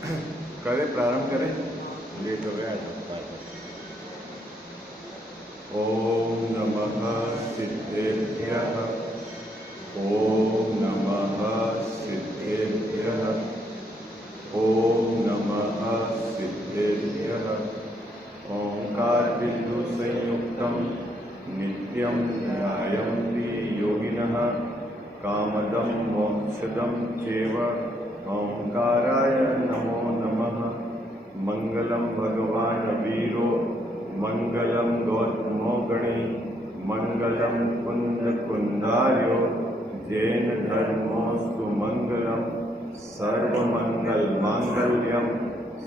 करें, प्रारंभ करें। लेट हो गया। ओम नमः सिद्धेभ्यः। ओम नमः सिद्धेभ्यः। ओम नमः सिद्धेभ्यः। ओंकार बिंदु संयुक्तम नित्यं ध्यायन्ति योगिनः कामदं मोक्षदं चैव। ओंकाराय नमो नमः। मंगलम भगवान वीरो मंगलम गौतमो गणी मंगलम कुंद कुंदार्यो जैन धर्मोस्तु मंगलम सर्वमंगल मांगल्यम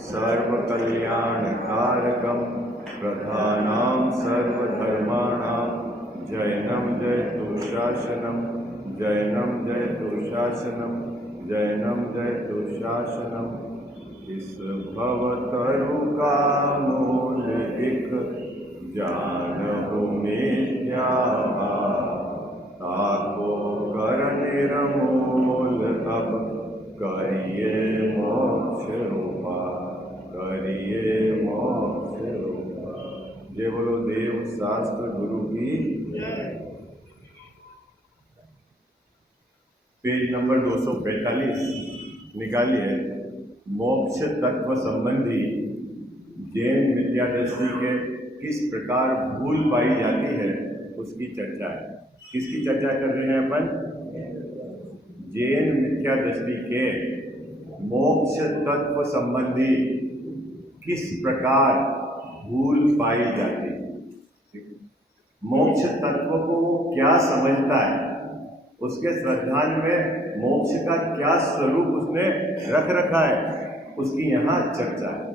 सर्वकल्याणकारकम प्रधानां सर्वधर्माणां जैनम जयतु शासनम जैनम जयतु शासनम जैनम जयतु शासनम। इस भवतरु का मूल एक जानहु मिथ्या ताको कर निर्मूल अब करिए मोक्ष रूपा करिए मोक्ष रूपा। जय बोलो देव शास्त्र गुरु की। पेज नंबर 245 निकालिए। मोक्ष तत्व संबंधी जैन विद्यादृष्टि के किस प्रकार भूल पाई जाती है उसकी चर्चा है। किसकी चर्चा कर रहे हैं अपन? जैन मिथ्या दृष्टि के मोक्ष तत्व संबंधी किस प्रकार भूल पाई जाती है। मोक्ष तत्व को वो क्या समझता है, उसके श्रद्धान में मोक्ष का क्या स्वरूप उसने रख रखा है, उसकी यहाँ चर्चा है।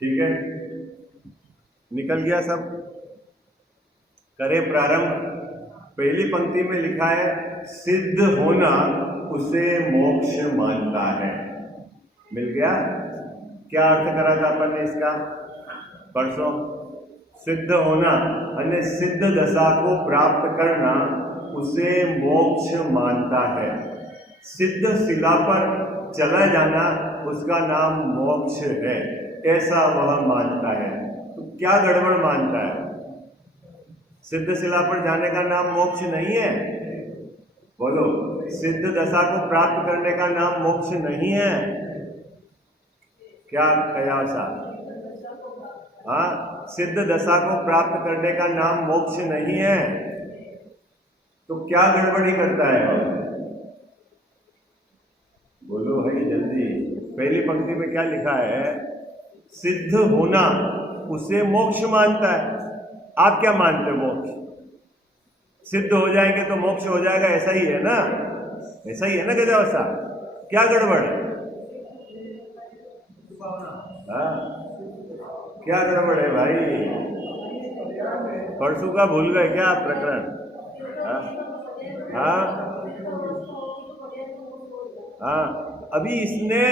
ठीक है, निकल गया सब। करे प्रारंभ। पहली पंक्ति में लिखा है सिद्ध होना उसे मोक्ष मानता है। मिल गया। क्या अर्थ करा था अपन ने इसका परसों? सिद्ध होना अन्य सिद्ध दशा को प्राप्त करना उसे मोक्ष मानता है। सिद्ध शिला पर चला जाना उसका नाम मोक्ष है, ऐसा वह मानता है। तो क्या गड़बड़ मानता है? सिद्ध शिला पर जाने का नाम मोक्ष नहीं है? बोलो, सिद्ध दशा को प्राप्त करने का नाम मोक्ष नहीं है? क्या कयासा? हाँ, सिद्ध दशा को प्राप्त करने का नाम मोक्ष नहीं है। तो क्या गड़बड़ी करता है? बोलो भाई जल्दी। पहली पंक्ति में क्या लिखा है? सिद्ध होना उसे मोक्ष मानता है। आप क्या मानते हो? मोक्ष सिद्ध हो जाएंगे तो मोक्ष हो जाएगा, ऐसा ही है ना? ऐसा ही है ना गजावसा? क्या गड़बड़ है? हाँ, क्या गड़बड़ है भाई? परसों का भूल गए क्या आप प्रकरण? हाँ हाँ, अभी इसने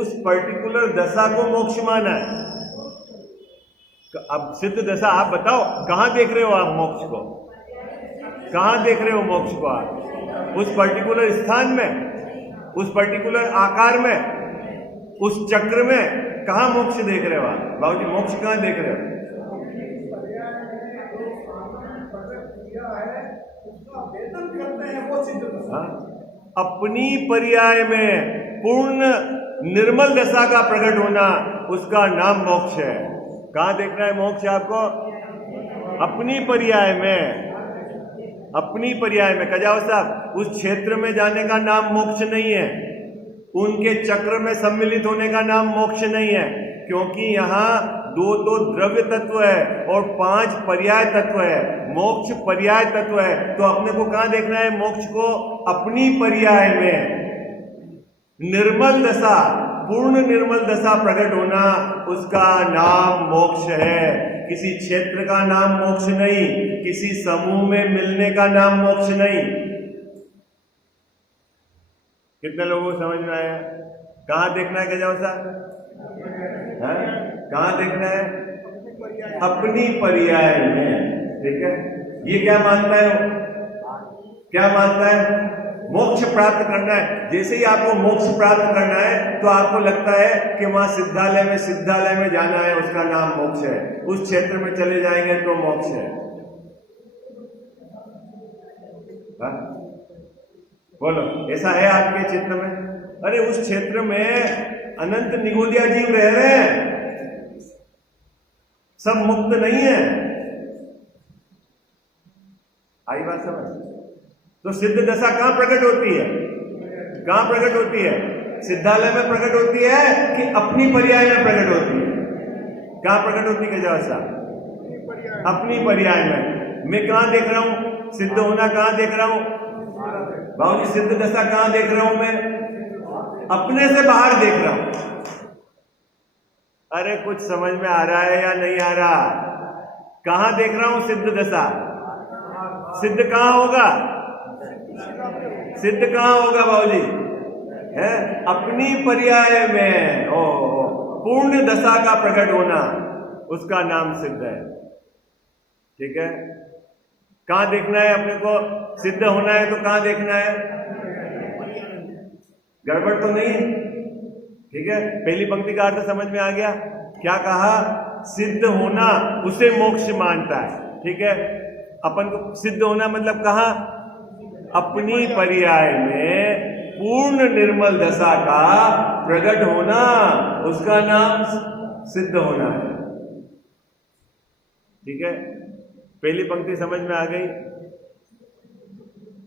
उस पर्टिकुलर दशा को मोक्ष माना है। अब सिद्ध दशा आप बताओ, कहां देख रहे हो आप मोक्ष को? कहां देख रहे हो मोक्ष को आप? उस पर्टिकुलर स्थान में, उस पर्टिकुलर आकार में, उस चक्र में कहां मोक्ष देख रहे हो आप? बाबूजी मोक्ष कहां देख रहे हो? हाँ? अपनी पर्याय में पूर्ण निर्मल दशा का प्रकट होना उसका नाम मोक्ष है। कहां देखना है मोक्ष आपको? अपनी पर्याय में। अपनी पर्याय में कजाओ साहब, उस क्षेत्र में जाने का नाम मोक्ष नहीं है। उनके चक्र में सम्मिलित होने का नाम मोक्ष नहीं है, क्योंकि यहाँ 2 तो द्रव्य तत्व है और 5 पर्याय तत्व है। मोक्ष पर्याय तत्व है, तो अपने को कहां देखना है मोक्ष को? अपनी पर्याय में। निर्मल दशा, पूर्ण निर्मल दशा प्रकट होना उसका नाम मोक्ष है। किसी क्षेत्र का नाम मोक्ष नहीं, किसी समूह में मिलने का नाम मोक्ष नहीं। कितने लोगों को समझ में आया? कहां देखना है गजाओ साहब? कहां देखना है? अपनी पर्याय में। ठीक है, ये क्या मानता है? क्या मानता है? मोक्ष प्राप्त करना है। जैसे ही आपको मोक्ष प्राप्त करना है तो आपको लगता है कि वहां सिद्धालय में जाना है, उसका नाम मोक्ष है, उस क्षेत्र में चले जाएंगे तो मोक्ष है। हा? बोलो, ऐसा है आपके चित्त में? अरे उस क्षेत्र में अनंत निगोदिया जीव रह रहे हैं, सब मुक्त नहीं है। आई बात समझ? तो सिद्ध दशा कहां प्रकट होती है? कहां प्रकट होती है? सिद्धालय में प्रकट होती है कि अपनी पर्याय में प्रकट होती है? कहां प्रकट होती है जैसा? अपनी पर्याय में। मैं कहां देख रहा हूं सिद्ध होना? कहां देख रहा हूं बाबूजी? सिद्ध दशा कहां देख रहा हूं मैं? अपने से बाहर देख रहा हूं। अरे कुछ समझ में आ रहा है या नहीं आ रहा? कहां देख रहा हूं सिद्ध दशा? सिद्ध कहां होगा? सिद्ध कहां होगा बाबूजी? है अपनी पर्याय में। ओ पूर्ण दशा का प्रकट होना, उसका नाम सिद्ध है। ठीक है, कहां देखना है अपने को? सिद्ध होना है तो कहां देखना है? गड़बड़ तो नहीं? ठीक है, पहली पंक्ति का अर्थ समझ में आ गया? क्या कहा? सिद्ध होना उसे मोक्ष मानता है। ठीक है, अपन को सिद्ध होना मतलब कहा? अपनी पर्याय में पूर्ण निर्मल दशा का प्रकट होना, उसका नाम सिद्ध होना है। ठीक है, पहली पंक्ति समझ में आ गई?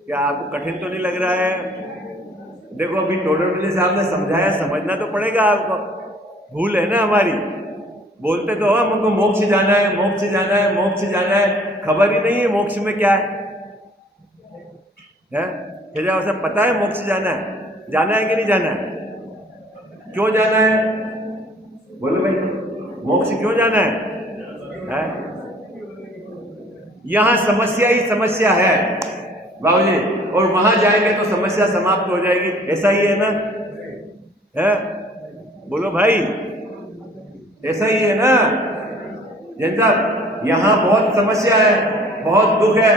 क्या आपको कठिन तो नहीं लग रहा है? देखो अभी टोडरमल साहब ने समझाया, समझना तो पड़ेगा आपको। भूल है ना हमारी, बोलते तो हम हमको मोक्ष जाना है, मोक्ष जाना है, मोक्ष जाना है, खबर ही नहीं है मोक्ष में क्या है? क्या सब पता है मोक्ष जाना है? जाना है कि नहीं जाना है? क्यों जाना है? बोलो भाई, मोक्ष क्यों जाना है? यहां समस्या ही समस्या है बाबूजी, और वहां जाएंगे तो समस्या समाप्त हो जाएगी। ऐसा ही है ना? है? बोलो भाई, ऐसा ही है ना? जैन साहब, यहां बहुत समस्या है, बहुत दुख है,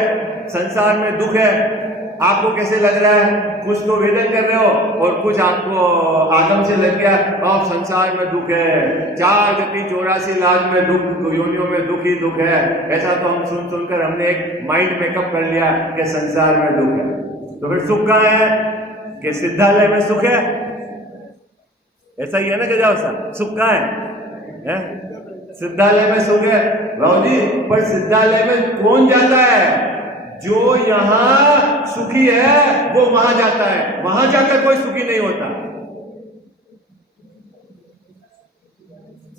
संसार में दुख है। आपको कैसे लग रहा है? कुछ तो वेदन कर रहे हो और कुछ आपको आगम से लग गया, अब संसार में दुख है, 4 गति 84 लाख में दुख, योनियों में दुख ही दुख है। ऐसा तो हम सुनकर हमने एक माइंड मेकअप कर लिया कि संसार में दुख है। तो फिर सुख कहां है? कि सिद्धालय में सुख है। ऐसा ही है ना? जाओ साहब, सुख कहां है? सिद्धालय में सुख है बाबूजी। पर सिद्धालय में कौन जाता है? जो यहां सुखी है वो वहां जाता है, वहां जाकर कोई सुखी नहीं होता।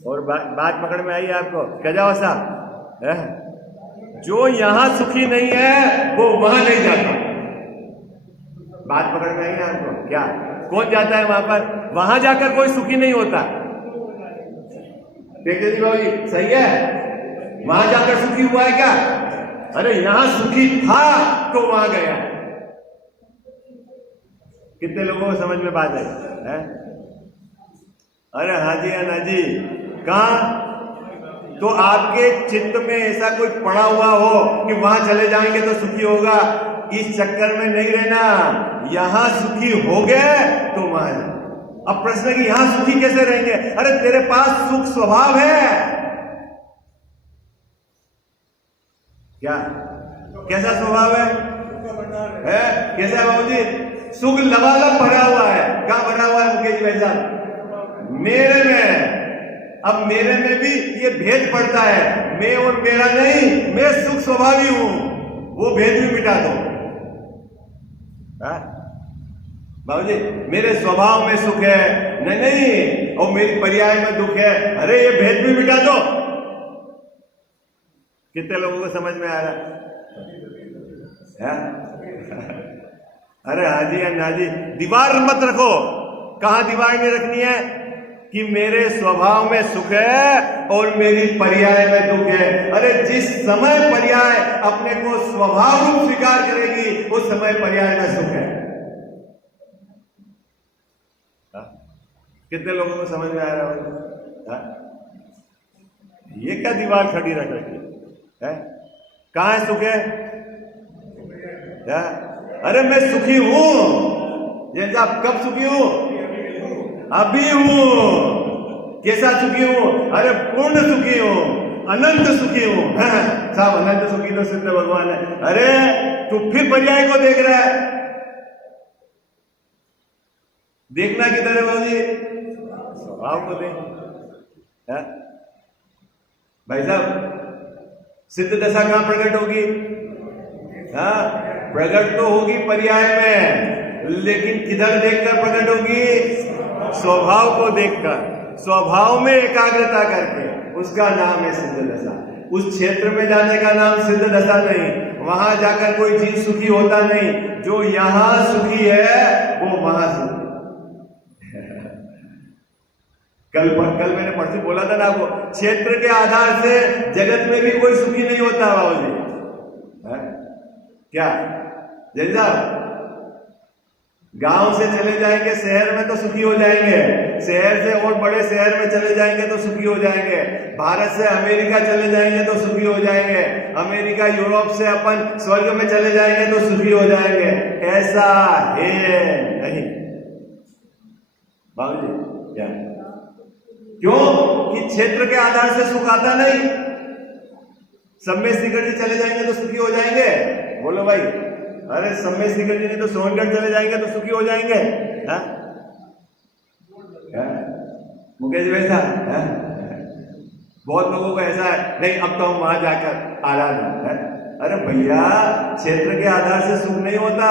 और बात पकड़ में आई आपको? क्या जाओ साहब, जो यहां सुखी नहीं है वो वहां नहीं जाता। बात पकड़ में आई है आपको? क्या कौन जाता है वहां पर? वहां जाकर कोई सुखी नहीं होता। देखते जी बाबू जी, सही है? वहां जाकर सुखी हुआ है क्या? अरे यहां सुखी था तो वहां गया। कितने लोगों को समझ में बात है? अरे हाँ जी, अन्ना जी, कहां? तो आपके चित्त में ऐसा कोई पड़ा हुआ हो कि वहां चले जाएंगे तो सुखी होगा, इस चक्कर में नहीं रहना। यहां सुखी हो गए तो वहां। अब प्रश्न है कि यहां सुखी कैसे रहेंगे? अरे तेरे पास सुख स्वभाव है क्या? कैसा स्वभाव है? कैसा है बाबूजी? सुख लबालब भरा हुआ है। कहां भरा हुआ है मुकेश भाई साहब? मेरे में। अब मेरे में भी ये भेद पड़ता है, मैं और मेरा नहीं, मैं सुख स्वभावी हूं, वो भेद भी मिटा दो। बाबूजी मेरे स्वभाव में सुख है, नहीं, और मेरी पर्याय में दुख है, अरे ये भेद भी मिटा दो। कितने लोगों को समझ में आ रहा है? अरे हाजी अन्ना जी, दीवार मत रखो। कहां दीवार नहीं रखनी है? कि मेरे स्वभाव में सुख है और मेरी पर्याय में दुख है। अरे जिस समय पर्याय अपने को स्वभाव रूप स्वीकार करेगी उस समय पर्याय में सुख है। कितने लोगों को समझ में आ रहा है? ये क्या दीवार खड़ी रख रखी है? कहां है सुख है? अरे मैं सुखी हूं जैन साहब। कब सुखी हूं? अभी हूं। कैसा सुखी हूं? अरे पूर्ण सुखी हूं, अनंत सुखी हूं। साहब अनंत सुखी तो सिद्ध भगवान है। अरे तू फिर पर्याय को देख रहा है। देखना किधर है बाबू जी? स्वभाव को देख। भाई साहब सिद्ध दशा कहां प्रकट होगी? प्रकट तो होगी पर्याय में, लेकिन किधर देखकर प्रकट होगी? स्वभाव को देखकर, स्वभाव में एकाग्रता करके। उसका नाम है सिद्ध दशा। उस क्षेत्र में जाने का नाम सिद्ध दशा नहीं। वहां जाकर कोई जीव सुखी होता नहीं। जो यहां सुखी है वो वहां सुखी। कल मैंने परसों बोला था ना आपको, क्षेत्र के आधार से जगत में भी कोई सुखी नहीं होता बाबू जी। क्या जैन साहब? गांव से चले जाएंगे शहर में तो सुखी हो जाएंगे, शहर से और बड़े शहर में चले जाएंगे तो सुखी हो जाएंगे, भारत से अमेरिका चले जाएंगे तो सुखी हो जाएंगे, अमेरिका यूरोप से अपन स्वर्ग में चले जाएंगे तो सुखी हो जाएंगे। ऐसा है नहीं बाबू जी। क्या? क्यों कि क्षेत्र के आधार से सुख आता नहीं। सब में शिखर जी चले जाएंगे तो सुखी हो जाएंगे? बोलो भाई। अरे सब में शिखर जी नहीं तो सोनगढ़ चले जाएंगे तो सुखी हो जाएंगे? मुकेश भाई साहब, बहुत लोगों को ऐसा है, नहीं अब तो हम वहां जाकर आराम है। अरे भैया क्षेत्र के आधार से सुख नहीं होता।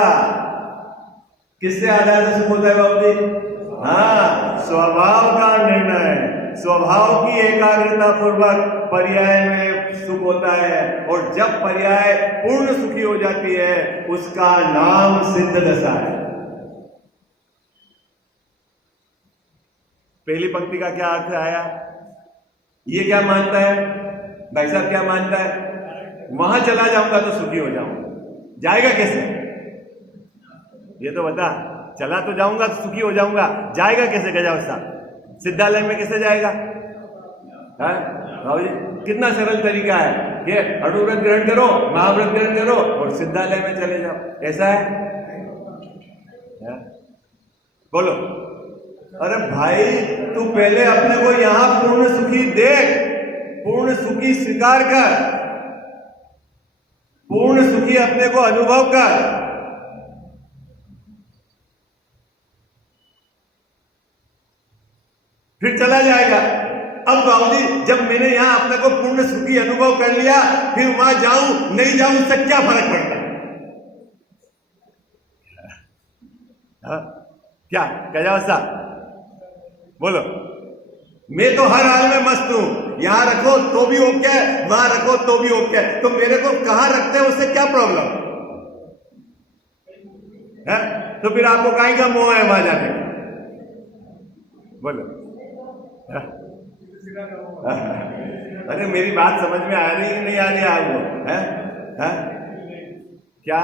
किससे आधार से सुख होता है बाबू जी? स्वभाव का निर्णय, स्वभाव की एकाग्रता पूर्वक पर्याय में सुख होता है। और जब पर्याय पूर्ण सुखी हो जाती है उसका नाम सिद्ध दशा है। पहली पंक्ति का क्या अर्थ आया? ये क्या मानता है भाई साहब? क्या मानता है? वहां चला जाऊंगा तो सुखी हो जाऊंगा। जाएगा कैसे? ये तो बता। चला तो जाऊंगा तो सुखी हो जाऊंगा, जाएगा कैसे गजाव साहब? सिद्धालय में कैसे जाएगा? भाई कितना सरल तरीका है कि अणुव्रत ग्रहण करो, महाव्रत ग्रहण करो और सिद्धालय में चले जाओ। ऐसा है? बोलो। अरे भाई तू पहले अपने को यहां पूर्ण सुखी देख, पूर्ण सुखी स्वीकार कर, पूर्ण सुखी अपने को अनुभव कर। फिर चला जाएगा। अब बाबूजी जब मैंने यहां अपने को पूर्ण सुखी अनुभव कर लिया, फिर वहां जाऊं नहीं जाऊं उससे क्या फर्क पड़ता है? क्या गजाव साहब? बोलो। मैं तो हर हाल में मस्त हूं। यहां रखो तो भी ओके है, वहां रखो तो भी ओके है। तो मेरे को कहां रखते हैं उससे क्या प्रॉब्लम है? तो फिर आपको काहे का मोह है वहां जाने? बोलो। अरे मेरी बात समझ में आ रही है नहीं आ रही आपको? क्या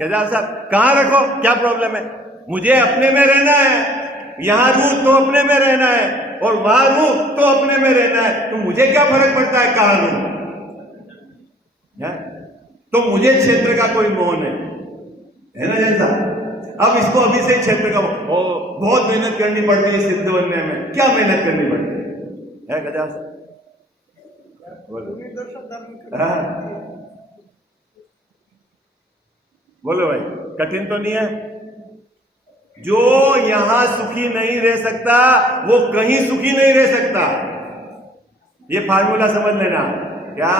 गजाव साहब कहां रखो क्या प्रॉब्लम है? मुझे अपने में रहना है। यहां रू तो अपने में रहना है और वहां रू तो अपने में रहना है। तो मुझे क्या फर्क पड़ता है कहां रू? तो मुझे क्षेत्र का कोई मोह नहीं है ना जैसा। अब इसको अभी से क्षेत्र का बहुत मेहनत करनी पड़ती है सिद्ध बनने में। क्या मेहनत करनी पड़ती है गजा साहब? बोलो भाई, कठिन तो नहीं है? जो यहां सुखी नहीं रह सकता वो कहीं सुखी नहीं रह सकता। ये फार्मूला समझ लेना। क्या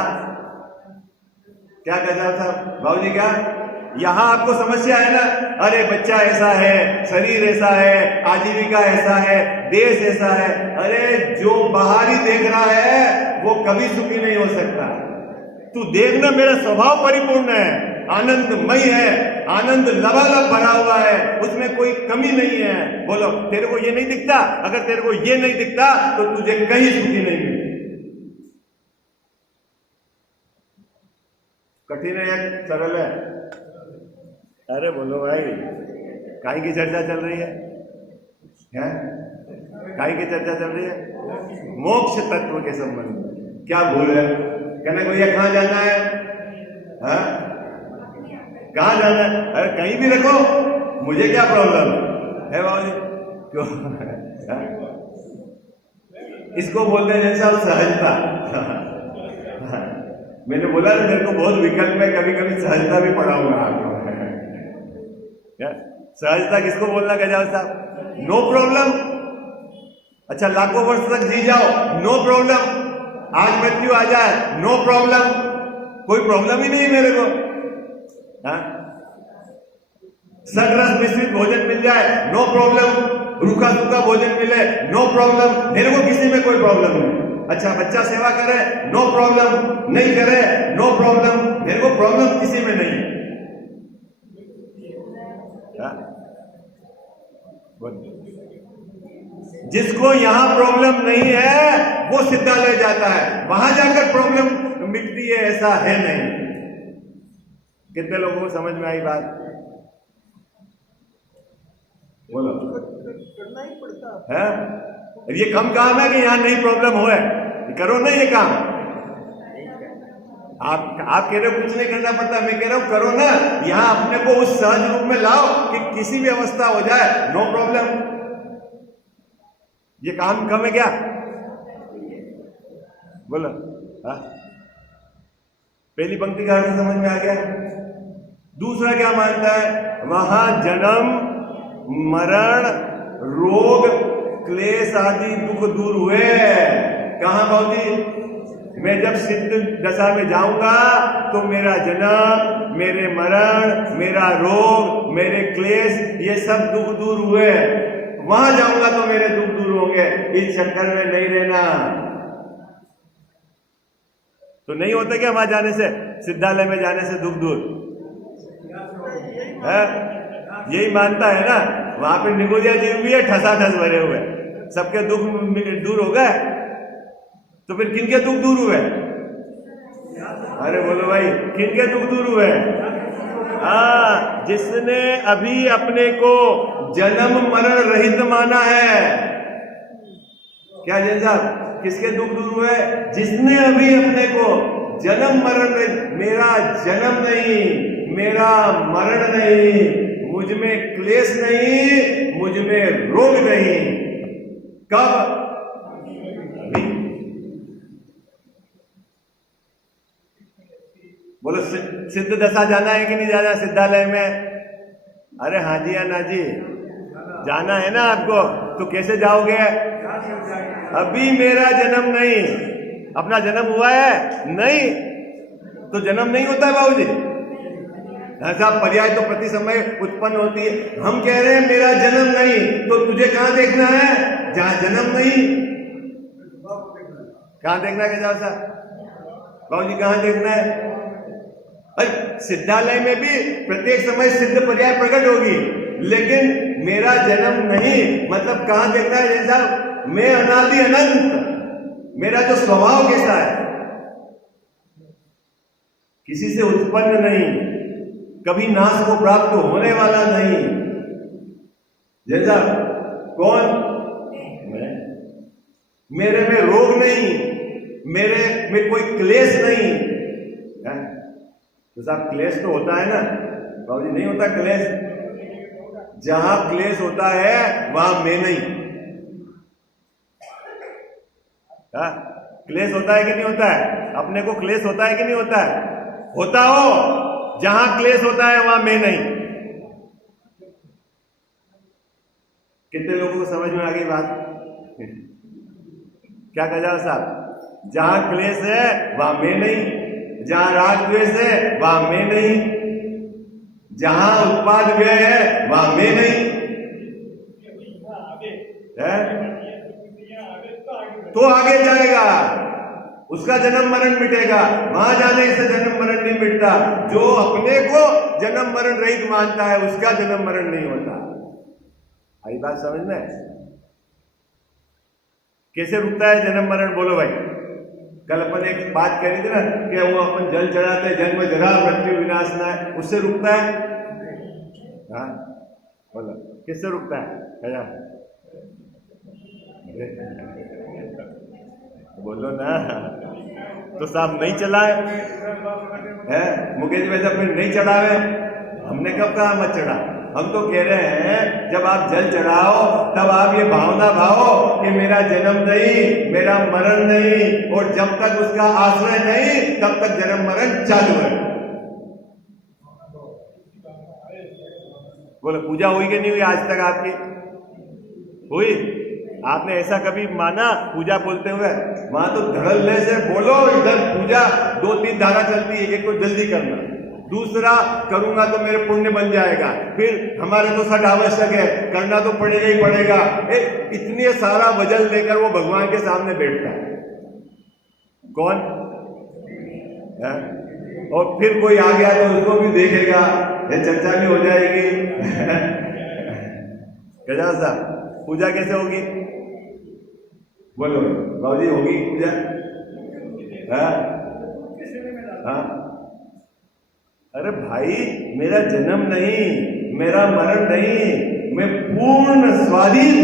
क्या कहता था बाबूजी? क्या यहां आपको समस्या है ना? अरे बच्चा ऐसा है, शरीर ऐसा है, आजीविका ऐसा है, देश ऐसा है। अरे जो बाहरी देख रहा है वो कभी सुखी नहीं हो सकता। तू देखना मेरा स्वभाव परिपूर्ण है, आनंदमय है, आनंद लबालब भरा हुआ है, उसमें कोई कमी नहीं है। बोलो, तेरे को ये नहीं दिखता? अगर तेरे को ये नहीं दिखता तो तुझे कहीं सुखी नहीं मिलेगी। कठिन है या सरल है? अरे बोलो भाई, काहे की चर्चा चल रही है? काहे की चर्चा चल रही है? मोक्ष तत्व के संबंध में। क्या भूल है? कहना भैया कहां जाना है? कहाँ जाना है? अरे कहीं भी रखो, मुझे क्या प्रॉब्लम है बाबू जी? क्यों? इसको बोलते हैं जैसा सहजता। मैंने बोला ना मेरे को बहुत विकल्प में, कभी कभी सहजता भी पढ़ाऊंगा आपको। सहजता किसको बोलना गजानन साहब? No problem. अच्छा लाखों वर्ष तक जी जाओ, नो प्रॉब्लम। आज मृत्यु आ जाए, नो प्रॉब्लम, कोई प्रॉब्लम ही नहीं मेरे को। सटरस मिश्रित भोजन मिल जाए, नो प्रॉब्लम। रूखा सूखा भोजन मिले, नो प्रॉब्लम, मेरे को किसी में कोई प्रॉब्लम नहीं। अच्छा बच्चा सेवा करे, नो प्रॉब्लम, नहीं करे, नो प्रॉब्लम, मेरे को प्रॉब्लम किसी में नहीं। जिसको यहां प्रॉब्लम नहीं है वो सिद्धालय जाता है, वहां जाकर प्रॉब्लम मिटती है, ऐसा है नहीं। कितने लोगों को समझ में आई बात? बोलो। करना ही पड़ता है। ये कम काम है कि यहां नहीं प्रॉब्लम हो है, करो ना ये काम। आप कह रहे हो कुछ नहीं करना पड़ता, मैं कह रहा हूं करो ना। यहां अपने को उस सहज रूप में लाओ कि किसी भी अवस्था हो जाए, नो प्रॉब्लम। ये काम कम है क्या? बोलो। पहली पंक्ति का अर्थ समझ में आ गया। दूसरा क्या मानता है? वहां जन्म मरण रोग क्लेश आदि दुख दूर हुए। कहां बाबूजी? मैं जब सिद्ध दशा में जाऊंगा तो मेरा जन्म, मेरे मरण, मेरा रोग, मेरे क्लेश, ये सब दुख दूर हुए। वहां जाऊंगा तो मेरे दुख दूर होंगे। इस चक्कर में नहीं रहना। तो नहीं होता क्या वहां जाने से, सिद्धालय में जाने से दुख दूर है? यही मानता है ना। वहां पे निगोदिया जीव भी है, ठसाठस भरे हुए, सबके दुख दूर हो गए। तो फिर किनके दुख दूर हुए? अरे बोलो भाई, किनके दुख दूर हुए? जिसने अभी अपने को जन्म मरण रहित माना है। क्या जैन साहब, किसके दुख दूर हुए? जिसने अभी अपने को जन्म मरण रहित, मेरा जन्म नहीं, मेरा मरण नहीं, मुझ में क्लेश नहीं, मुझ में रोग नहीं। कब? बोलो सिद्ध दशा जाना है कि नहीं जाना सिद्धालय में? अरे हाँ जी या ना जी? जाना है ना आपको। तो कैसे जाओगे? अभी मेरा जन्म नहीं। अपना जन्म हुआ है नहीं, तो जन्म नहीं होता है बाबूजी। ऐसा पर्याय तो प्रति समय उत्पन्न होती है। हम कह रहे हैं मेरा जन्म नहीं, तो तुझे कहां देखना है? जहां जन्म नहीं। कहां देखना है गजानन साहब? बाबूजी कहां देखना है? सिद्धालय में भी प्रत्येक समय सिद्ध पर्याय प्रकट होगी, लेकिन मेरा जन्म नहीं, मतलब कहां देखना है जैसा? मैं अनादि अनंत, मेरा जो स्वभाव कैसा है, किसी से उत्पन्न नहीं, कभी नाश को प्राप्त होने वाला नहीं। जैसा कौन? मैं। मेरे में रोग नहीं, मेरे में कोई क्लेश नहीं है? तो साहब क्लेश तो होता है ना बाबूजी? नहीं होता क्लेश? जहां क्लेश होता है वहां मैं नहीं। क्लेश होता है कि नहीं होता है? अपने को क्लेश होता है कि नहीं होता है? होता हो। जहां क्लेश होता है वहां मैं नहीं। कितने लोगों को समझ में आ गई बात? क्या गजानन साहब? जहां क्लेश है वहां मैं नहीं, जहां राग द्वेष है वहां मैं नहीं, जहां उत्पाद व्यय है वहां मैं नहीं है? तो आगे जाएगा, उसका जन्म मरण मिटेगा। वहां जाने से जन्म मरण नहीं मिटता। जो अपने को जन्म मरण रहित मानता है उसका जन्म मरण नहीं होता। आई बात समझ में? कैसे रुकता है जन्म मरण? बोलो भाई। कल अपन एक बात करी थी ना कि वो अपन जल चढ़ाते, जन्म जरा मृत्यु विनाश ना है, उससे रुकता है? हाँ बोलो, किससे रुकता है? बोलो ना। तो साहब नहीं चलाए है मुकेश भाई साहब, नहीं चढ़ावे हमने कब कहा मत चढ़ा? हम तो कह रहे हैं जब आप जल चढ़ाओ तब आप ये भावना भाओ कि मेरा जन्म नहीं, मेरा मरण नहीं, और जब तक उसका आश्रय नहीं तब तक जन्म मरण चालू है। बोलो, पूजा हुई कि नहीं हुई आज तक आपकी? हुई? आपने ऐसा कभी माना पूजा बोलते हुए? वहां तो धड़ल्ले से बोलो, इधर पूजा 2-3 धारा चलती है। एक तो जल्दी करना, दूसरा करूंगा तो मेरे पुण्य बन जाएगा, फिर हमारे तो सठ आवश्यक है, करना तो पड़ेगा ही पड़ेगा। इतने सारा वजन लेकर वो भगवान के सामने बैठता है। कौन है? और फिर कोई आ गया तो उसको भी देखेगा, ये चर्चा भी हो जाएगी। गजानन साहब, पूजा कैसे होगी? बोलो बाबूजी, होगी पूजा? हाँ? अरे भाई, मेरा जन्म नहीं, मेरा मरण नहीं, मैं पूर्ण स्वाधीन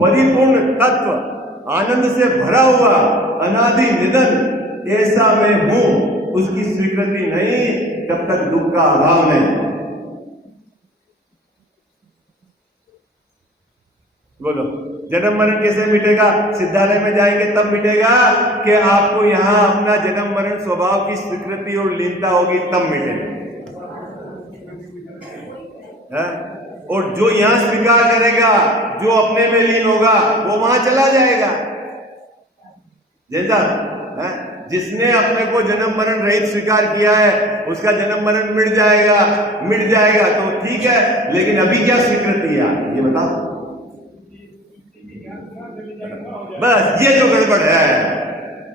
परिपूर्ण तत्व आनंद से भरा हुआ अनादि निधन ऐसा मैं हूं। उसकी स्वीकृति नहीं तब तक दुख का अभाव नहीं। बोलो, जन्म मरण कैसे मिटेगा? सिद्धालय में जाएंगे तब मिटेगा कि आपको यहां अपना जन्म मरण स्वभाव की स्वीकृति और लीनता होगी, तब मिटेगा। और जो यहां स्वीकार करेगा, जो अपने में लीन होगा, वो वहां चला जाएगा। जैसा जिसने अपने को जन्म मरण रहित स्वीकार किया है, उसका जन्म मरण मिट जाएगा तो ठीक है, लेकिन अभी क्या स्वीकृति है ये बताओ। बस ये जो गड़बड़ है,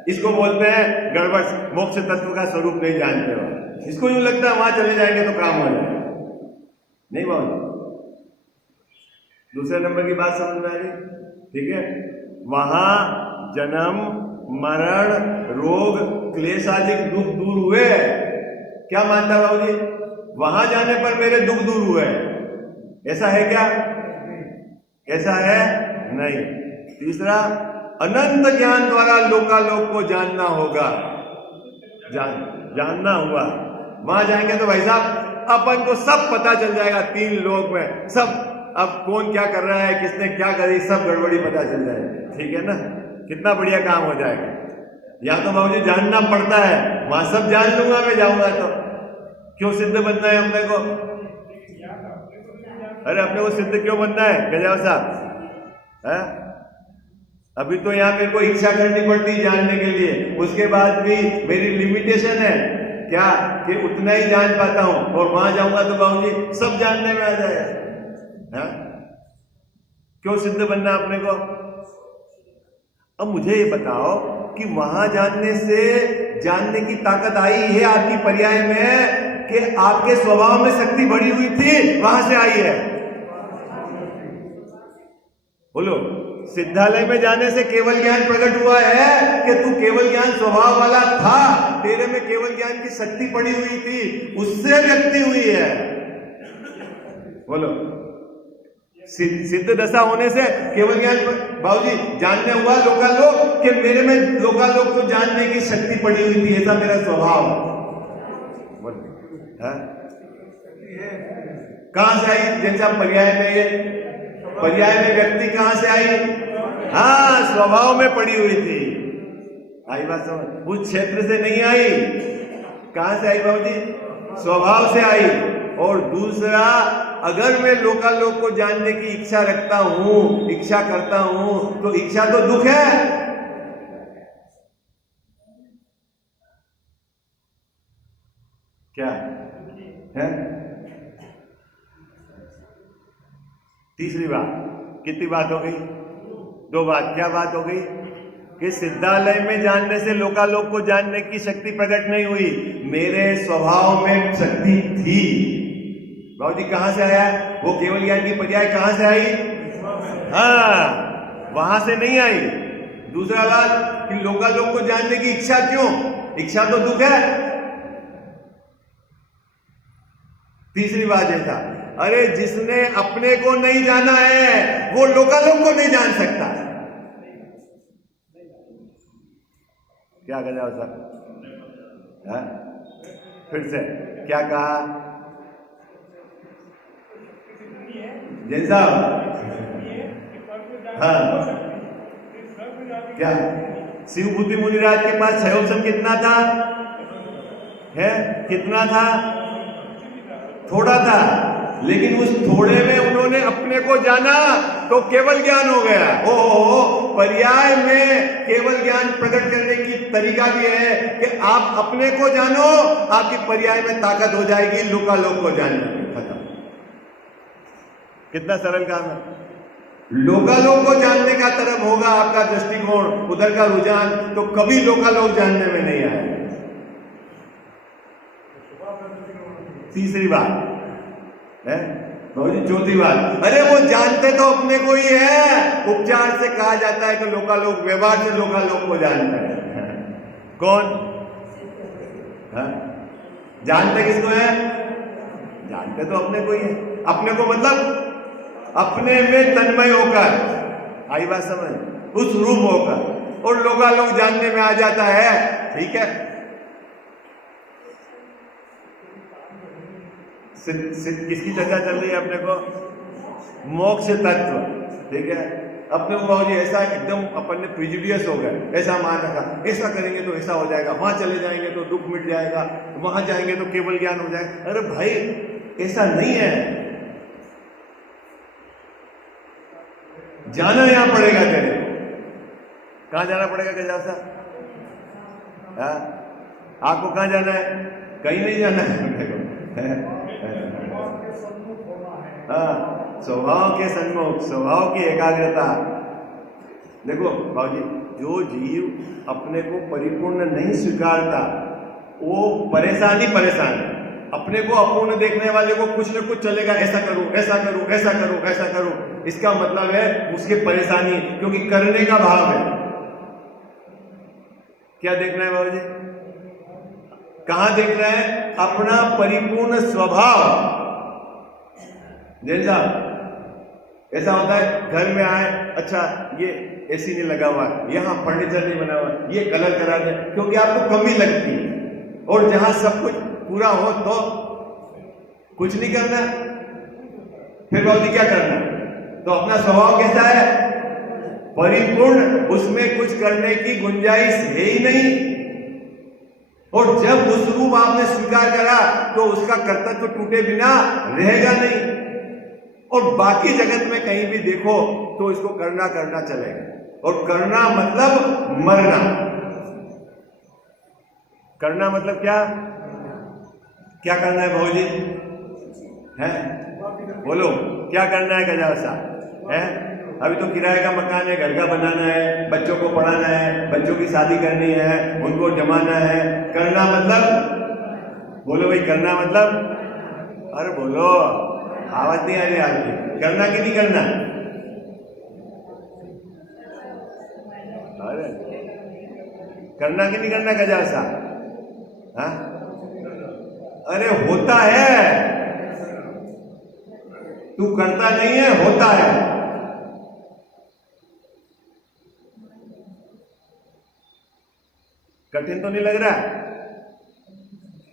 इसको बोलते हैं गड़बड़। मोक्ष तत्व का स्वरूप नहीं जानते हो, इसको यूं लगता है वहां चले जाएंगे तो काम हो जाएगा। नहीं बाबू, दूसरे नंबर की बात समझ में आ रही? ठीक है, वहां जन्म मरण रोग क्लेश आदि दुख दूर हुए। क्या मानता बाबू जी? वहां जाने पर मेरे दुख दूर हुए, ऐसा है क्या? ऐसा है नहीं। तीसरा, अनंत ज्ञान द्वारा लोकालोक को जानना होगा। जानना हुआ, वहां जाएंगे तो भाई साहब अपन को सब पता चल जाएगा। 3 लोक में सब, अब कौन क्या कर रहा है, किसने क्या करी, सब गड़बड़ी पता चल जाएगी। ठीक है ना? कितना बढ़िया काम हो जाएगा। या तो बाबूजी जानना पड़ता है, वहां सब जान लूंगा मैं जाऊंगा तो। क्यों सिद्ध बनना है अपने को? अरे अपने को सिद्ध क्यों बनना है गजाव साहब? है अभी तो यहाँ मेरे को इच्छा करनी पड़ती जानने के लिए, उसके बाद भी मेरी लिमिटेशन है क्या कि उतना ही जान पाता हूं, और वहां जाऊंगा तो बाबूजी सब जानने में आ जाएगा। क्यों सिद्ध बनना अपने को? अब मुझे ये बताओ कि वहां जानने की ताकत आई है आपकी पर्याय में, कि आपके स्वभाव में शक्ति बढ़ी हुई थी, वहां से आई है? बोलो, सिद्धालय में जाने से केवल ज्ञान प्रकट हुआ है कि तू केवल ज्ञान स्वभाव वाला था, तेरे में केवल ज्ञान की शक्ति पड़ी हुई थी, उससे व्यक्ति हुई है। बोलो, सिद्ध दशा होने से केवल ज्ञान बाबूजी जानने हुआ लोकालोक, कि मेरे में लोकालोक को जानने की शक्ति पड़ी हुई थी, ऐसा मेरा स्वभाव। कहां से आई? जैसा पर्याय में व्यक्ति कहां से आई? हाँ, स्वभाव में पड़ी हुई थी। आई बात समझ? उस क्षेत्र से नहीं आई। कहां से आई बाबूजी? स्वभाव से आई। और दूसरा, अगर मैं लोकालोक को जानने की इच्छा रखता हूं, इच्छा करता हूं, तो इच्छा तो दुख है। क्या है? तीसरी बात, कितनी बात हो गई? 2 बात। क्या बात हो गई? कि सिद्धालय में जानने से लोकालोक को जानने की शक्ति प्रकट नहीं हुई, मेरे स्वभाव में शक्ति थी। बाबूजी कहां से आया वो केवल ज्ञान की पर्याय? कहां से आई? हाँ, वहां से नहीं आई। दूसरा बात कि लोकालोक को जानने की इच्छा क्यों? इच्छा तो दुख है। तीसरी बात ये था, अरे जिसने अपने को नहीं जाना है वो लोकालोक को नहीं जान सकता। क्या कहा साहब? फिर से क्या कहा? जैन साहब, हाँ क्या शिव बुद्धि मुनिराज के पास क्षयोपम कितना था? है कितना था? थोड़ा था, लेकिन उस थोड़े में उन्होंने अपने को जाना तो केवल ज्ञान हो गया। ओ पर्याय में केवल ज्ञान प्रकट करने की तरीका भी है कि आप अपने को जानो, आपकी पर्याय में ताकत हो जाएगी लोकालोक को जानने में। खत्म। कितना सरल काम है। लोकालोक को जानने का तरफ होगा आपका दृष्टिकोण, उधर का रुझान, तो कभी लोकालोक जानने में नहीं आएगा। तीसरी बात है चौथी बात, अरे वो जानते तो अपने को ही है। उपचार से कहा जाता है कि लोकालोक, व्यवहार से लोकालोक को जानता है। कौन? हाँ? जानते किसको है? जानते तो अपने को ही है। अपने को मतलब अपने में तन्मय होकर, आई बात समझ, उस रूप होकर, और लोकालोक जानने में आ जाता है। ठीक है, किसकी चर्चा चल रही है? अपने को मोक्ष तत्व। ठीक है, अपने को जी ऐसा एकदम अपन ने प्रिजुडियस हो गए, ऐसा मान रखा, ऐसा करेंगे तो ऐसा हो जाएगा, वहां चले जाएंगे तो दुख मिट जाएगा, वहां जाएंगे तो केवल ज्ञान हो जाएगा। अरे भाई ऐसा नहीं है, जाना यहां पड़ेगा। तेरे कहां जाना पड़ेगा गजाव साहब? आपको कहां जाना है? कहीं नहीं जाना है। हाँ, स्वभाव के सन्मुख, स्वभाव की एकाग्रता। देखो बाबूजी, जो जीव अपने को परिपूर्ण नहीं स्वीकारता वो परेशान ही परेशान है। अपने को अपूर्ण देखने वाले को कुछ न कुछ चलेगा, ऐसा करूं, ऐसा करूं, ऐसा करूं, ऐसा करूं। इसका मतलब है उसकी परेशानी, क्योंकि करने का भाव है। क्या देखना है बाबूजी? कहां देखना है? अपना परिपूर्ण स्वभाव। जैसा ऐसा होता है, घर में आए, अच्छा ये एसी नहीं लगा हुआ, यहां फर्नीचर नहीं बना हुआ, ये कलर करा दे, क्योंकि आपको कमी लगती है। और जहां सब कुछ पूरा हो तो कुछ नहीं करना, फिर बाबूजी क्या करना? तो अपना स्वभाव कैसा है? परिपूर्ण, उसमें कुछ करने की गुंजाइश है ही नहीं। और जब उस रूप आपने स्वीकार करा तो उसका कर्तव्य टूटे बिना रहेगा नहीं। और बाकी जगत में कहीं भी देखो तो इसको करना करना चलेगा। और करना मतलब मरना। करना मतलब क्या? क्या करना है भाऊजी? है बोलो, क्या करना है गजाव साहब? है अभी तो किराए का मकान है, घर का बनाना है, बच्चों को पढ़ाना है, बच्चों की शादी करनी है, उनको जमाना है। करना मतलब बोलो भाई, करना मतलब, अरे बोलो, आवाज नहीं आ रही आपकी। करना कि नहीं करना? अरे करना कि नहीं करना गजाव साहब? हाँ, अरे होता है, तू करता नहीं है, होता है। कठिन तो नहीं लग रहा है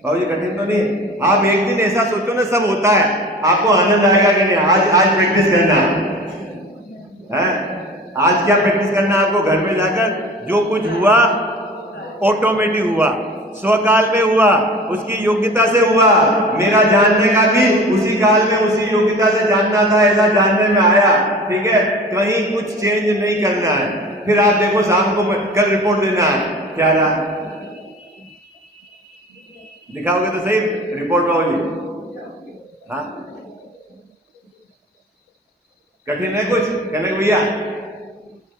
बाबूजी? कठिन तो नहीं। आप एक दिन ऐसा सोचो ना, सब होता है, आपको आनंद आएगा कि नहीं? आज प्रैक्टिस करना है। आज क्या प्रैक्टिस करना है आपको? घर में जाकर जो कुछ हुआ ऑटोमेटिक हुआ, स्वकाल में हुआ, उसकी योग्यता से हुआ। मेरा जानने का भी उसी काल में उसी योग्यता से जानना था, ऐसा जानने में आया। ठीक है, कहीं कुछ चेंज नहीं करना है। फिर आप देखो शाम को कल रिपोर्ट देना है, क्या रहा? दिखाओगे तो सही रिपोर्ट बाबूजी। हाँ, कठिन है कुछ? कहने भैया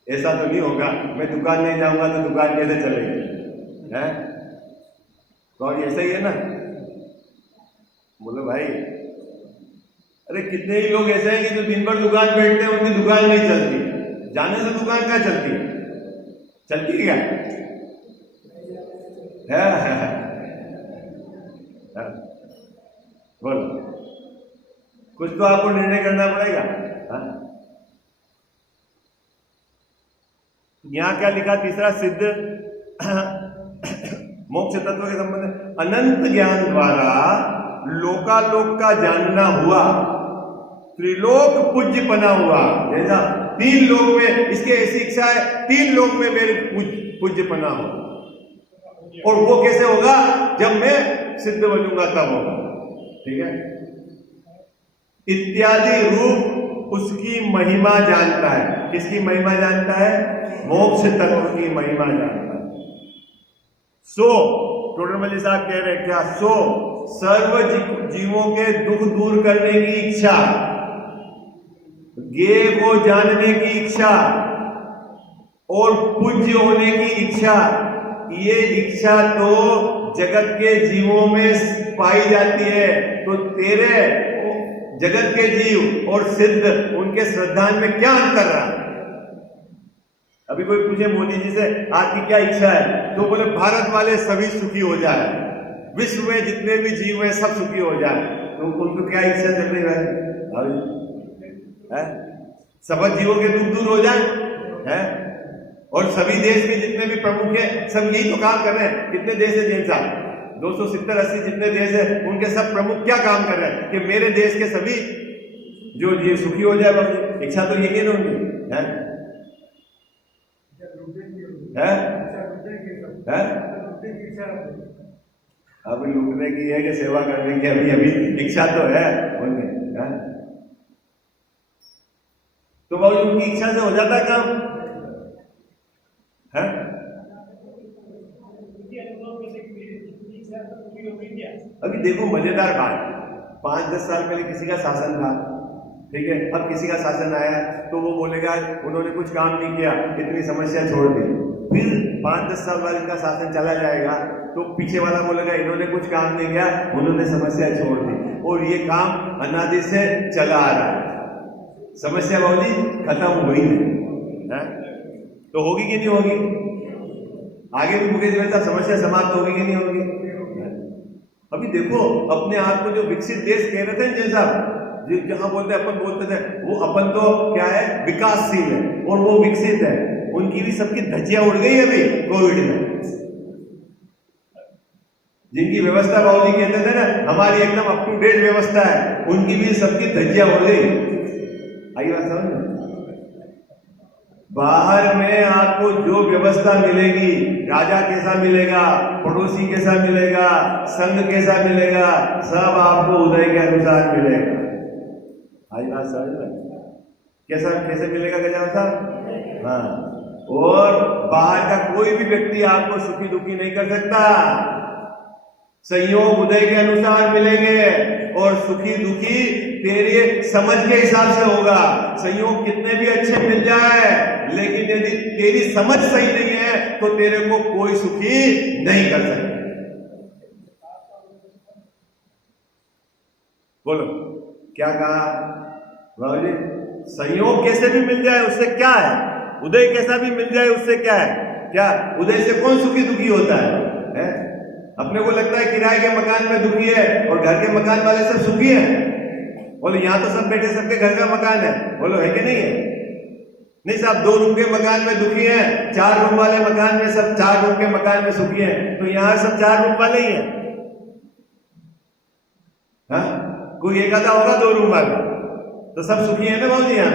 ऐसा तो नहीं होगा, मैं दुकान नहीं जाऊंगा तो दुकान कैसे चलेगी? है बाबूजी ऐसा ही है ना? बोलो भाई, अरे कितने ही लोग ऐसे हैं कि जो दिन भर दुकान बैठते हैं, उनकी दुकान नहीं चलती। जाने से दुकान क्या चलती है? चलती क्या है? बोलो, कुछ तो आपको निर्णय करना पड़ेगा। यहां क्या लिखा? तीसरा सिद्ध मोक्ष तत्व के संबंध में अनंत ज्ञान द्वारा लोकालोक का जानना हुआ। त्रिलोक पूज्य बना हुआ, जैसा 3 लोक में इसकी ऐसी इच्छा है 3 लोक में मेरे पूज्य बना हो। और वो कैसे होगा? जब मैं सिद्ध बनूंगा तब होगा। ठीक है, इत्यादि रूप उसकी महिमा जानता है। किसकी महिमा जानता है? मोक्ष तत्व की महिमा जानता है। सो टोडरमल साहब कह रहे हैं क्या? सो सर्व जीवों के दुख दूर करने की इच्छा, ज्ञेय को जानने की इच्छा और पूज्य होने की इच्छा, ये इच्छा तो जगत के जीवों में पाई जाती है। तो तेरे जगत के जीव और सिद्ध उनके श्रद्धान में क्या अंतर रहा? अभी कोई पूछे मोदी जी से आपकी क्या इच्छा है, तो बोले भारत वाले सभी सुखी हो जाए, विश्व में जितने भी जीव हैं सब सुखी हो जाए। तो उनको क्या इच्छा चल रही है? सब जीवों के दुख दूर हो जाए है? और सभी देश के जितने भी प्रमुख हैं सब यही तो काम कर रहे हैं। कितने देश है जैन साहब? 270-80 जितने देश है उनके सब प्रमुख क्या काम कर रहे हैं कि मेरे देश के सभी जो ये सुखी हो जाए। इच्छा तो यही है ना उनकी, है? अभी लूटने की है कि सेवा करने की? अभी अभी इच्छा तो है उनमें, है? तो बाबू उनकी इच्छा से हो जाता है काम, है? अभी देखो मजेदार बात, 5-10 साल पहले किसी का शासन था, ठीक है, अब किसी का शासन आया तो वो बोलेगा उन्होंने कुछ काम नहीं किया, इतनी समस्या छोड़ दी। फिर 5-10 साल बाद इनका शासन चला जाएगा तो पीछे वाला बोलेगा इन्होंने कुछ काम नहीं किया, उन्होंने समस्या छोड़ दी। और ये काम अनादि से चला आ रहा है। समस्या बाबूजी खत्म हुई है? तो होगी कि नहीं होगी? आगे भी मुकेश भाई साहब समस्या समाप्त होगी कि नहीं होगी? अभी देखो अपने आप को जो विकसित देश कह रहे थे जैसा जहां बोलते अपन बोलते थे वो अपन तो क्या है? विकासशील है और वो विकसित है। उनकी भी सबकी धज्जियां उड़ गई अभी कोविड में। जिनकी व्यवस्था बाबूजी कहते थे ना हमारी एकदम अप टू डेट व्यवस्था है, उनकी भी सबकी धज्जियां उड़ गई। आई बात समझ में? बाहर में आपको जो व्यवस्था मिलेगी, राजा कैसा मिलेगा, पड़ोसी कैसा मिलेगा, संघ कैसा मिलेगा, सब आपको उदय के अनुसार मिलेगा। आई बात समझ में? कैसा कैसे मिलेगा गजानन साहब? हाँ, और बाहर का कोई भी व्यक्ति आपको सुखी दुखी नहीं कर सकता। संयोग उदय के अनुसार मिलेंगे और सुखी दुखी तेरे समझ के हिसाब से होगा। संयोग कितने भी अच्छे मिल जाए, लेकिन यदि तेरी समझ सही नहीं है तो तेरे को कोई सुखी नहीं कर सकता। बोलो क्या कहा बाबू जी? संयोग कैसे भी मिल जाए उससे क्या है, उदय कैसा भी मिल जाए उससे क्या है? क्या उदय से कौन सुखी दुखी होता है? अपने को लगता है किराए के मकान में दुखी है और घर के मकान वाले सब सुखी हैं। बोलो यहाँ तो सब बैठे, सबके घर का मकान है। बोलो है कि नहीं है? नहीं साहब 2 रूम के मकान में दुखी हैं, 4 रूम वाले मकान में सब 4 रूम के मकान में सुखी हैं। तो यहाँ सब 4 रूम वाले ही हैं। हाँ, कोई एक आधा होगा 2 रूम वाला, तो सब सुखी है ना बाबू जी? यहाँ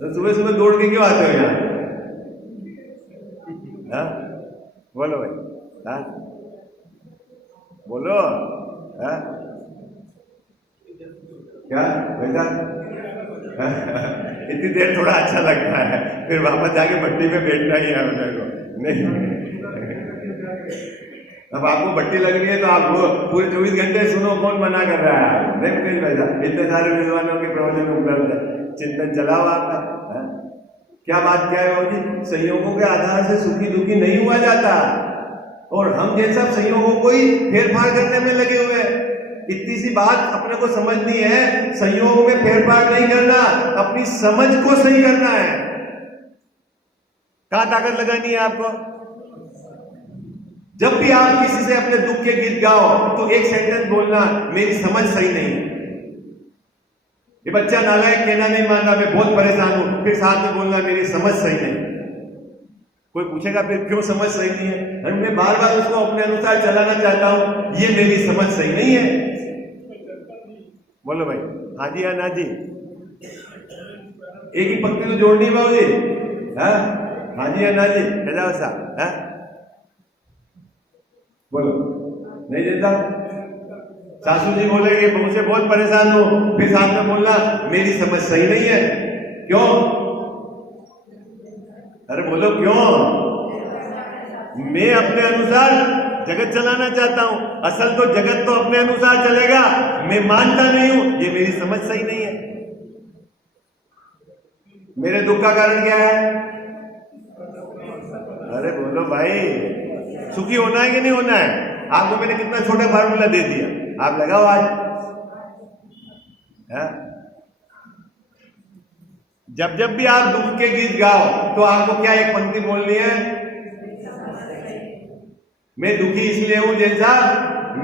तो सुबह सुबह दौड़ के क्यों आते हो यहाँ? हाँ बोलो भाई, हाँ बोलो, हाँ क्या बेटा? इतनी देर थोड़ा अच्छा लगता है, फिर वापस जाके भट्टी में बैठना ही है अपने को। नहीं, अब आपको भट्टी लग रही है तो आप पूरे 24 घंटे सुनो कौन मना कर रहा है? नहीं मुकेश भाई साहब, इतने सारे विद्वानों के प्रवचन उपलब्ध है, चिंतन चलाओ आपका। क्या बात क्या है बाबू जी? संयोगों के आधार से सुखी दुखी नहीं हुआ जाता, और हम जैसा संयोगों को ही फेरफार करने में लगे हुए हैं। इतनी सी बात अपने को समझनी है, संयोग में फेरफार नहीं करना, अपनी समझ को सही करना है। कहां ताकत लगानी है आपको? जब भी आप किसी से अपने दुख के गीत गाओ तो एक सेंटेंस बोलना, मेरी समझ सही नहीं है। ये बच्चा नालायक कहना नहीं मानना, मैं बहुत परेशान हूं, फिर साथ में बोलना मेरी समझ सही नहीं। कोई पूछेगा फिर क्यों समझ सही नहीं है? मैं बार बार उसको अपने अनुसार चलाना चाहता हूं, ये मेरी समझ सही नहीं है। बोलो भाई, हाँ जी या ना जी? एक ही पंक्ति तो जोड़नी है बाबू जी। हाँ हाँ जी अन्ना जी कैसा वैसा है बोलो नहीं देता। सासू जी बोलेंगे बहू से बहुत परेशान हो, फिर साथ में बोलना मेरी समझ सही नहीं है। क्यों? अरे बोलो क्यों? मैं अपने अनुसार जगत चलाना चाहता हूं, असल तो जगत तो अपने अनुसार चलेगा, मैं मानता नहीं हूं, ये मेरी समझ सही नहीं है। मेरे दुख का कारण क्या है? अरे बोलो भाई, सुखी होना है कि नहीं होना है? आपको मैंने कितना छोटा फार्मूला दे दिया, आप लगाओ आज। है? जब जब भी आप दुख के गीत गाओ तो आपको क्या एक पंक्ति बोलनी है? मैं दुखी इसलिए हूं जैसा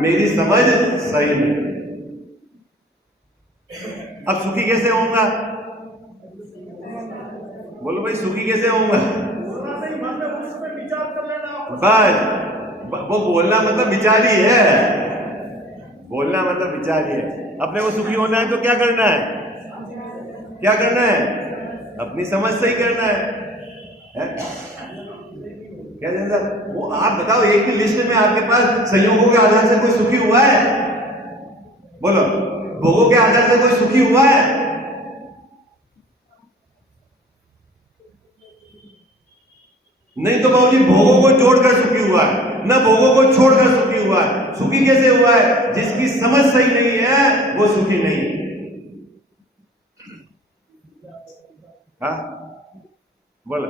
मेरी समझ सही नहीं। अब सुखी कैसे होऊंगा? बोलो भाई सुखी कैसे होऊंगा? बस वो बोलना मतलब विचार ही है, बोलना मतलब विचार ही है। अपने को सुखी होना है तो क्या करना है? क्या करना है? अपनी समझ सही करना है? क्या सर वो आप बताओ, एक ही लिस्ट में आपके पास संयोगों के आधार से कोई सुखी हुआ है? बोलो भोगों के आधार से कोई सुखी हुआ है? नहीं तो बाबूजी भोगों को जोड़कर सुखी हुआ है, न भोगों को छोड़कर सुखी हुआ है। सुखी कैसे हुआ है? जिसकी समझ सही नहीं है वो सुखी नहीं। हाँ बोलो,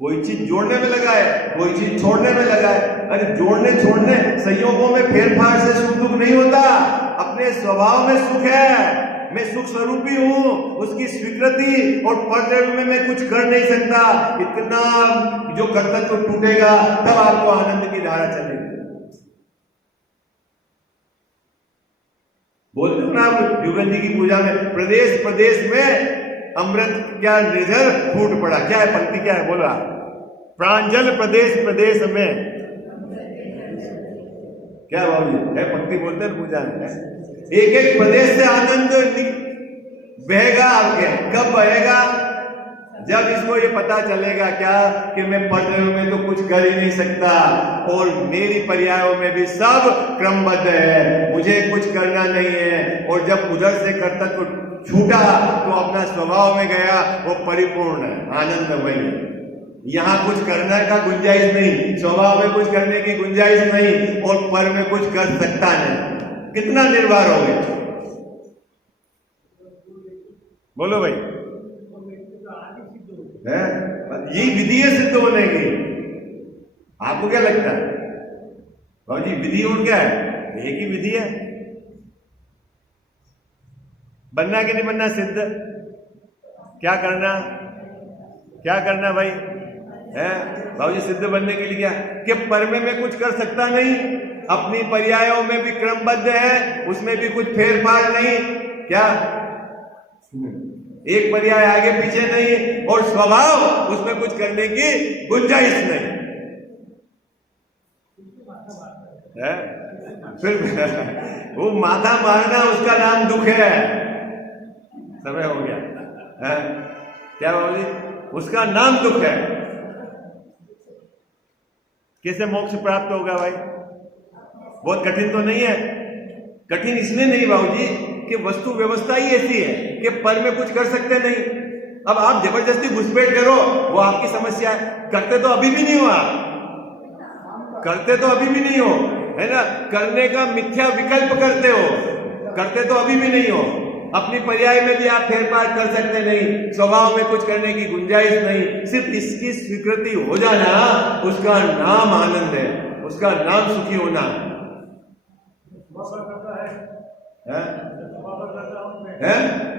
कोई चीज जोड़ने में लगा है, कोई चीज छोड़ने में लगा है। अरे जोड़ने छोड़ने संयोगों में फेरफार से सुख दुख नहीं होता, अपने स्वभाव में सुख है। मैं सुख स्वरूपी हूं, उसकी स्वीकृति और परदेव में मैं कुछ कर नहीं सकता। इतना जो कर्तव्य तो टूटेगा तब आपको आनंद की धारा चलेगी। बोलते हो ना आप युगल जी की पूजा में, प्रदेश प्रदेश में अमृत क्या निधर फूट पड़ा। क्या है पंक्ति, क्या है बोलो आप? प्रांजल प्रदेश प्रदेश में क्या बाबू है पंक्ति बोलते हैं पूजा में। एक एक प्रदेश से आनंद बहेगा आपके। कब बहेगा? जब इसको ये पता चलेगा क्या कि मैं पर्यायों में तो कुछ कर ही नहीं सकता और मेरी पर्यायों में भी सब क्रमबद्ध है, मुझे कुछ करना नहीं है। और जब उधर से कर्तव्य छूटा तो अपना स्वभाव में गया, वो परिपूर्ण है, आनंद वही। यहां कुछ करने का गुंजाइश नहीं, स्वभाव में कुछ करने की गुंजाइश नहीं और पर में कुछ कर सकता नहीं। कितना निर्भर हो गए? बोलो भाई, है यही विधि है सिद्ध होने की। आपको क्या लगता है बाबू जी? विधि और क्या है? एक ही विधि है। बनना कि नहीं बनना सिद्ध? क्या करना, क्या करना भाई है बाबू जी? सिद्ध बनने के लिए क्या कि परमे में कुछ कर सकता नहीं, अपनी पर्यायों में भी क्रमबद्ध है, उसमें भी कुछ फेरफार नहीं। क्या एक पर्याय आगे पीछे नहीं और स्वभाव उसमें कुछ करने की गुंजाइश नहीं है। फिर वो माथा मारना उसका नाम दुख है। समय हो गया है? क्या बाबू जी? उसका नाम दुख है। कैसे मोक्ष प्राप्त होगा भाई? बहुत कठिन तो नहीं है। कठिन इसलिए नहीं बाबूजी कि वस्तु व्यवस्था ही ऐसी है कि पर में कुछ कर सकते नहीं। अब आप जबरदस्ती घुसपैठ करो, वो आपकी समस्या है। करते तो अभी भी नहीं हो आप, करते तो अभी भी नहीं हो, है ना? करने का मिथ्या विकल्प करते हो, करते तो अभी भी नहीं हो। अपनी पर्याय में भी आप फेरफार कर सकते नहीं, स्वभाव में कुछ करने की गुंजाइश नहीं। सिर्फ इसकी स्वीकृति हो जाना, उसका नाम आनंद है, उसका नाम सुखी होना है?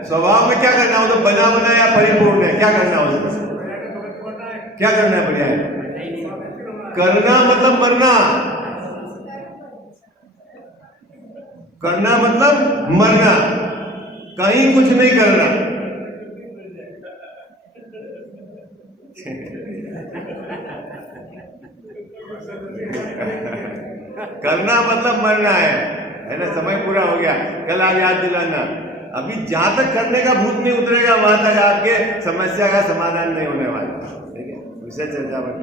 स्वभाव में क्या करना हो तो बना बनाया परिपूर्ण है। क्या करना हो? क्या करना है? पर्याय करना मतलब मरना, करना मतलब मरना, कहीं कुछ नहीं करना। करना मतलब मरना है ना? समय पूरा हो गया, कल आप याद दिलाना अभी जहां तक करने का भूत नहीं उतरेगा वहां तक आपके समस्या का समाधान नहीं होने वाला। ठीक है, विषय चर्चा में